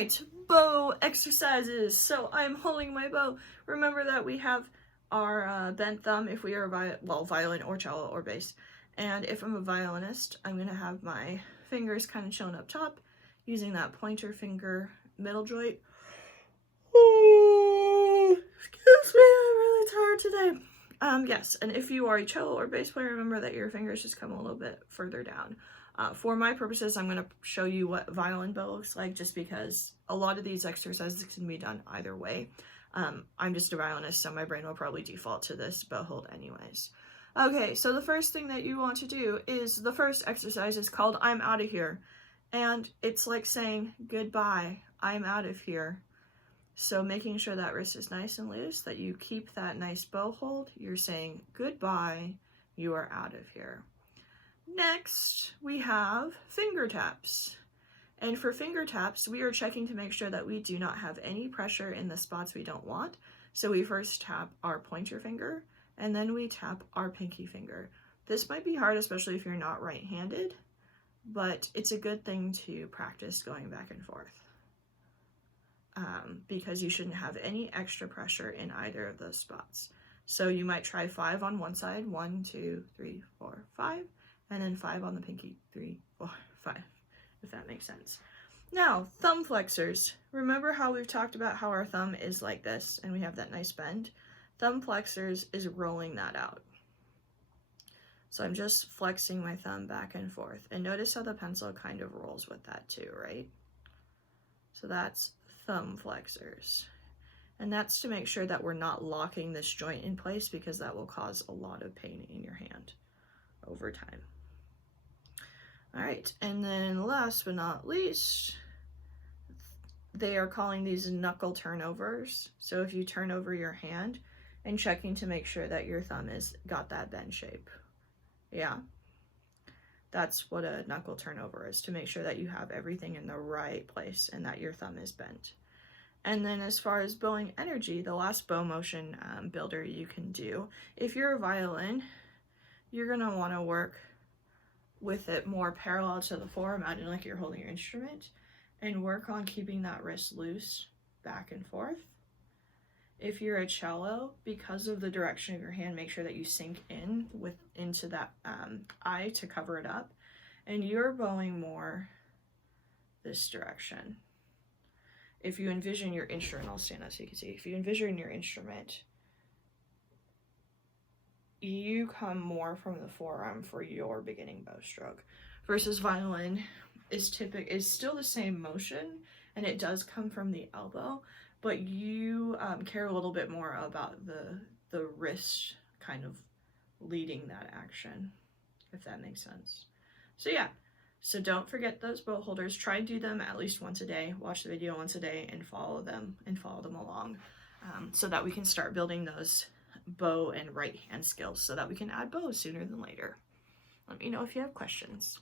right, bow exercises. So I'm holding my bow. Remember that we have our bent thumb if we are violin or cello or bass. And if I'm a violinist, I'm going to have my fingers kind of chilling up top using that pointer finger middle joint. Oh, excuse me, I'm really tired today. Yes, and if you are a cello or bass player, remember that your fingers just come a little bit further down. For my purposes, I'm going to show you what violin bow looks like just because a lot of these exercises can be done either way. I'm just a violinist, so my brain will probably default to this bow hold anyways. Okay, so the first thing that you want to do is the first exercise is called I'm out of here. And it's like saying goodbye, I'm out of here. So making sure that wrist is nice and loose, that you keep that nice bow hold, you're saying goodbye, you are out of here. Next, we have finger taps. And for finger taps, we are checking to make sure that we do not have any pressure in the spots we don't want. So we first tap our pointer finger, and then we tap our pinky finger. This might be hard, especially if you're not right-handed, but it's a good thing to practice going back and forth. Because you shouldn't have any extra pressure in either of those spots. So you might try 5 on one side, 1, 2, 3, 4, 5, and then 5 on the pinky, 3, 4, 5, if that makes sense. Now, thumb flexors. Remember how we've talked about how our thumb is like this and we have that nice bend? Thumb flexors is rolling that out. So I'm just flexing my thumb back and forth. And notice how the pencil kind of rolls with that too, right? So that's thumb flexors. And that's to make sure that we're not locking this joint in place because that will cause a lot of pain in your hand over time. All right, and then last but not least, they are calling these knuckle turnovers. So if you turn over your hand and checking to make sure that your thumb has got that bend shape. Yeah, that's what a knuckle turnover is, to make sure that you have everything in the right place and that your thumb is bent. And then as far as bowing energy, the last bow motion builder you can do, if you're a violin, you're gonna wanna work with it more parallel to the floor, imagine like you're holding your instrument, and work on keeping that wrist loose back and forth. If you're a cello, because of the direction of your hand, make sure that you sink into that eye to cover it up, and you're bowing more this direction. If you envision your instrument, I'll stand up so you can see. If you envision your instrument, you come more from the forearm for your beginning bow stroke, versus violin is still the same motion, and it does come from the elbow, but you care a little bit more about the wrist kind of leading that action, if that makes sense. So yeah. So don't forget those bow holders. Try and do them at least once a day. Watch the video once a day and follow them along so that we can start building those bow and right hand skills so that we can add bows sooner than later. Let me know if you have questions.